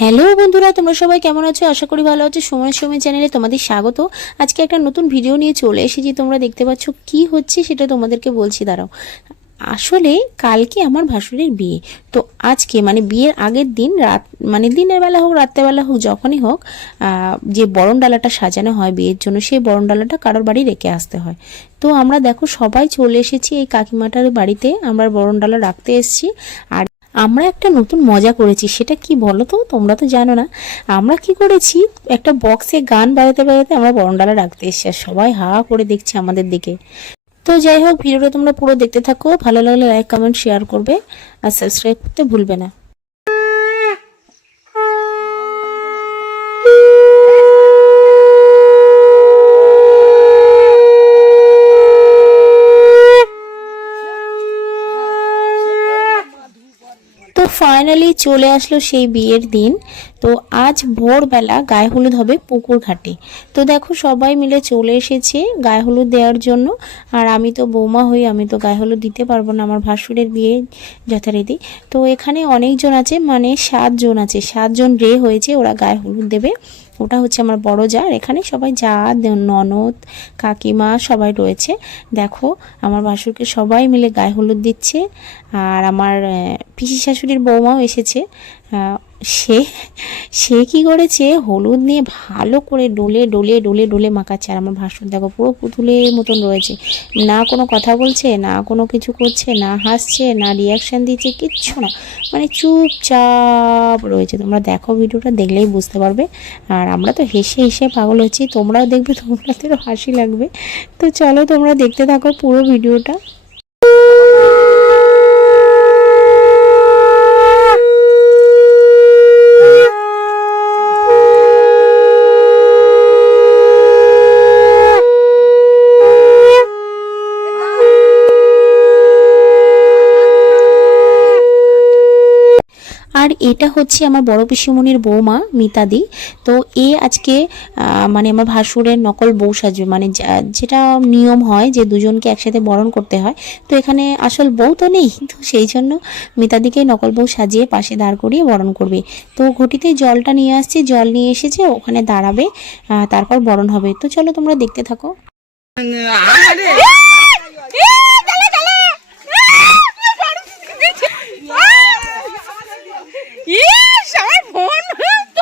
Hello বন্ধুরা, তোমরা সবাই কেমন আছো? আশা করি ভালো আছো। সময় সময় চ্যানেলে তোমাদের স্বাগত। আজকে একটা নতুন ভিডিও নিয়ে চলে এসেছি। তোমরা দেখতে পাচ্ছ কি হচ্ছে সেটা তোমাদেরকে বলছি, দাঁড়াও। আসলে কালকে আমার ভাসুরের বিয়ে। তো আজকে মানে বিয়ের আগের দিন রাত মানে দিনের বেলা হোক রাত্রেবেলা হোক, যখনই হোক যে বরণ ডালাটা সাজানো হয় বিয়ের জন্য, সেই বরণ ডালাটা কারোর বাড়ি রেখে আসতে হয়। তো আমরা দেখো সবাই চলে এসেছি এই কাকিমাটার বাড়িতে। আমরা বরণ ডালা রাখতে এসেছি। আর আমরা একটা নতুন মজা করেছি, সেটা কি বলো তো তোমরা তো জানো না। আমরা কি করেছি? একটা বক্সে গান বাজাতে বাজাতে আমরা বরণডালা রাখতে এসেছি আর সবাই হা করে দেখছে আমাদের দিকে। তো যাই হোক, ভিডিওটা তোমরা পুরো দেখতে থাকো। ভালো লাগলে লাইক কমেন্ট শেয়ার করবে। আর সাবস্ক্রাইব করতে ভুলবে না তো ফাইনালি চলে আসলো সেই বিয়ের দিন। তো আজ ভোরবেলা গায়ে হলুদ হবে পুকুর ঘাটে। তো দেখো সবাই মিলে চলে এসেছে গায়ে হলুদ দেওয়ার জন্য। আর আমি তো বৌমা হই, আমি তো গায়ে হলুদ দিতে পারব না আমার ভাসুরের বিয়ে যথারীতি। তো এখানে অনেকজন আছে মানে সাতজন আছে, সাতজন রে হয়েছে ওরা গায়ে হলুদ দেবে। ওটা হচ্ছে আমার বড় জার এখানে সবাই যা ননদ, কাকিমা সবাই রয়েছে। দেখো, আমার ভাসুরকে সবাই মিলে গায়ে হলুদ দিচ্ছে। আর আমার পিসি শাশুড়ির বৌমাও এসেছে। সে সে কি করেছে? হলুদ নিয়ে ভালো করে ডলে ডলে ডলে ডলে মাখাচ্ছে। আর আমার ভাসুর দেখো, পুরো পুতুলের মতন রয়েছে। না কোনো কথা বলছে, না কোনো কিছু করছে, না হাসছে, না রিয়াকশান দিচ্ছে, কিচ্ছু না। মানে চুপচাপ রয়েছে। তোমরা দেখো ভিডিওটা, দেখলেই বুঝতে পারবে। আর আমরা তো হেসে হেসে পাগল হচ্ছি। তোমরাও দেখবে, তোমাদেরও হাসি লাগবে। তো চলো তোমরা দেখতে থাকো পুরো ভিডিওটা। আর এটা হচ্ছে আমার বড় পিসিমণির বৌমা, মিতাদি। তো এ আজকে মানে আমার ভাসুরের নকল বউ সাজবে। মানে যেটা নিয়ম হয় যে দুজনকে একসাথে বরণ করতে হয়। তো এখানে আসল বউ তো নেই, তো সেই জন্য মিতাদিকে নকল বউ সাজিয়ে পাশে দাঁড় করিয়ে বরণ করবে। তো ঘটিতে জলটা নিয়ে আসছে, জল নিয়ে এসেছে ওখানে দাঁড়াবে তারপর বরণ হবে। তো চলো তোমরা দেখতে থাকো।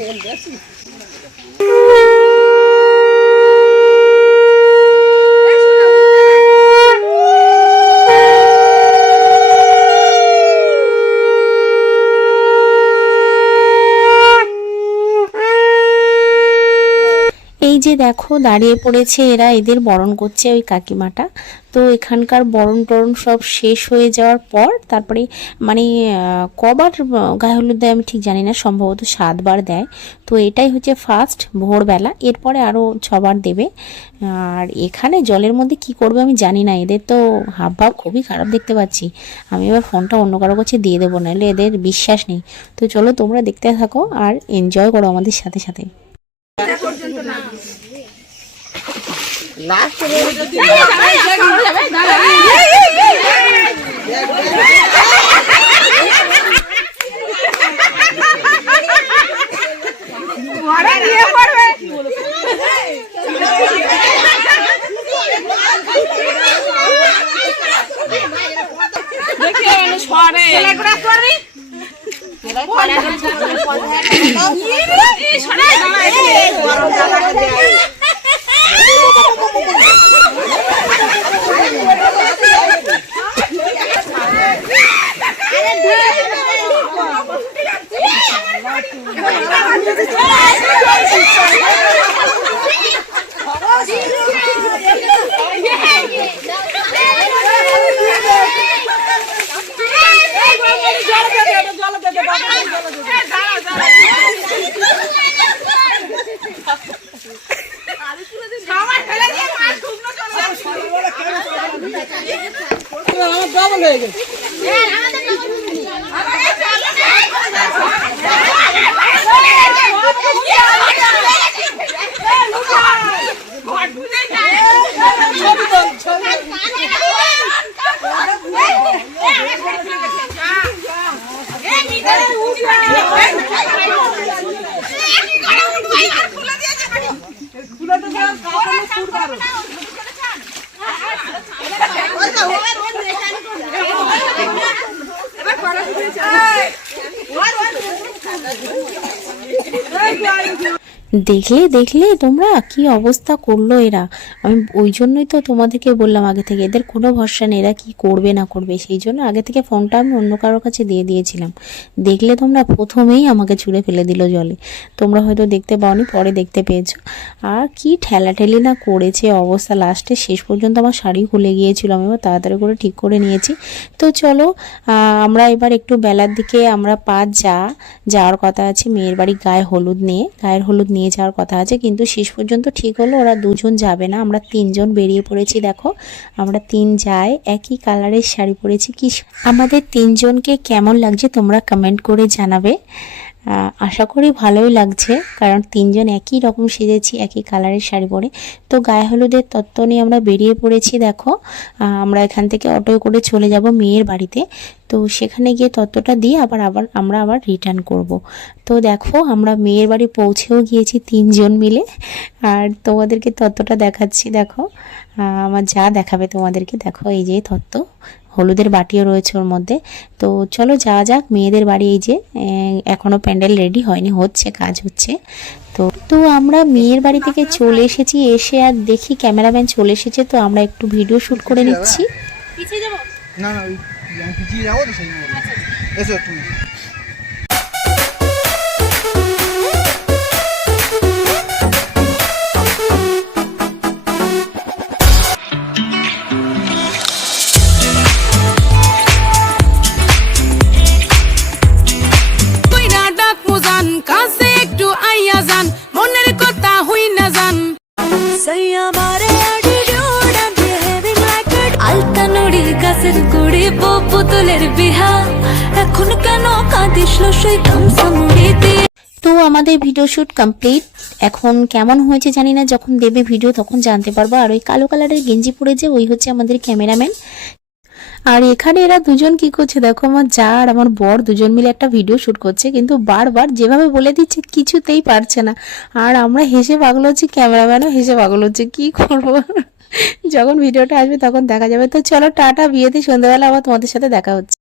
এই যে দেখো দাঁড়িয়ে পড়েছে এরা, এদের বরণ করছে ওই কাকিমাটা। তো এখানকার বরণ টরণ সব শেষ হয়ে যাওয়ার পর তারপরে মানে কবার গায়ে হলুদ দেয় আমি ঠিক জানি না, সম্ভবত সাতবার দেয়। তো এটাই হচ্ছে ফার্স্ট ভোরবেলা, এরপরে আরও ছবার দেবে। আর এখানে জলের মধ্যে কি করবে আমি জানি না, এদের তো হাব ভাব খুবই খারাপ দেখতে পাচ্ছি। আমি এবার ফোনটা অন্য কারও কাছে দিয়ে দেবো, নাহলে এদের বিশ্বাস নেই। তো চলো তোমরা দেখতে থাকো আর এনজয় করো আমাদের সাথে সাথে। Yeah. আমার ফেলে দিয়ে মাছ শুকনো চলে যাচ্ছে আমার ডাবল হয়ে গেছে আমাদের দেখলে দেখলে তোমরা কি অবস্থা করল এরা? আমি ওই জন্যই তো তোমাদেরকে বললাম আগে থেকে, এদের কোনো ভরসা নেই, এরা কি করবে, না করবে। সেই জন্য আগে থেকে ফোনটা আমি অন্য কারোর কাছে দিয়ে দিয়েছিলাম। দেখলে তোমরা প্রথমেই আমাকে ছুঁড়ে ফেলে দিল জলে। তোমরা হয়তো দেখতে পাওনি, পরে দেখতে পেয়েছ। আর কি ঠেলাঠেলি না করেছে অবস্থা। লাস্টে শেষ পর্যন্ত আমার শাড়ি খুলে গিয়েছিল, আমি এবার তাড়াতাড়ি করে ঠিক করে নিয়েছি। তো চলো আমরা এবার একটু বেলার দিকে আমরা পা যা, যাওয়ার কথা আছে, মেয়ের বাড়ি গায়ে হলুদ নিয়ে, গায়ের হলুদ নিয়ে যাওয়ার কথা আছে, কিন্তু শেষ পর্যন্ত ঠিক হলো, ওরা দুজন যাবে না। আমরা তিনজন বেরিয়ে পড়েছি, দেখো। আমরা তিন যাই, একই কালারের শাড়ি পরেছি। কি আমাদের তিনজনকে কেমন লাগছে তোমরা কমেন্ট করে জানাবে। আশা করি ভালোই লাগছে, কারণ তিনজন একই রকম সেজেছি, একই কালারের শাড়ি পরে। তো গায়ে হলুদের তত্ত্ব নিয়ে আমরা বেরিয়ে পড়েছি, দেখো। আমরা এখান থেকে অটোয় করে চলে যাব মেয়ের বাড়িতে। তো সেখানে গিয়ে তত্ত্বটা দিয়ে আবার আবার আমরা আবার রিটার্ন করব। তো দেখো, আমরা মেয়ের বাড়ি পৌঁছেও গিয়েছি তিনজন মিলে। আর তোমাদেরকে তত্ত্বটা দেখাচ্ছি, দেখো। আমার যা দেখাবে তোমাদেরকে, দেখো, এই যে তত্ত্ব। হলুদের বাটিও রয়েছে ওর মধ্যে। তো চলো যাওয়া যাক মেয়েদের বাড়ি এই যে এখনও এখনও প্যান্ডেল রেডি হয়নি হচ্ছে কাজ হচ্ছে। তো তো আমরা মেয়ের বাড়ি থেকে চলে এসেছি এসে আর দেখি ক্যামেরাম্যান চলে এসেছে তো আমরা একটু ভিডিও শ্যুট করে নিচ্ছি। না না বউ পুতুলের বিহা। এখন কেন কাঁদিস সেই তো আমাদের ভিডিও শুট কমপ্লিট এখন কেমন হয়েছে জানি না, যখন দেবে ভিডিও তখন জানতে পারব। আর ওই কালো কালারের গেঞ্জি পরে যে, ওই হচ্ছে আমাদের ক্যামেরাম্যান আর এখানে এরা দুজন কি করছে? দেখো আমার যা আর আমার বর দুজন মিলে একটা ভিডিও শুট করছে, কিন্তু বারবার যেভাবে বলে দিচ্ছে কিছুতেই পারছে না। আর আমরা হেসে পাগল হচ্ছি ক্যামেরাম্যানও হেসে পাগল হচ্ছে, কি করব? যখন ভিডিওটা আসবে তখন দেখা যাবে। তো চলো টাটা, বিয়েতে সন্ধ্যাবেলা আবার তোমাদের সাথে দেখা হচ্ছে।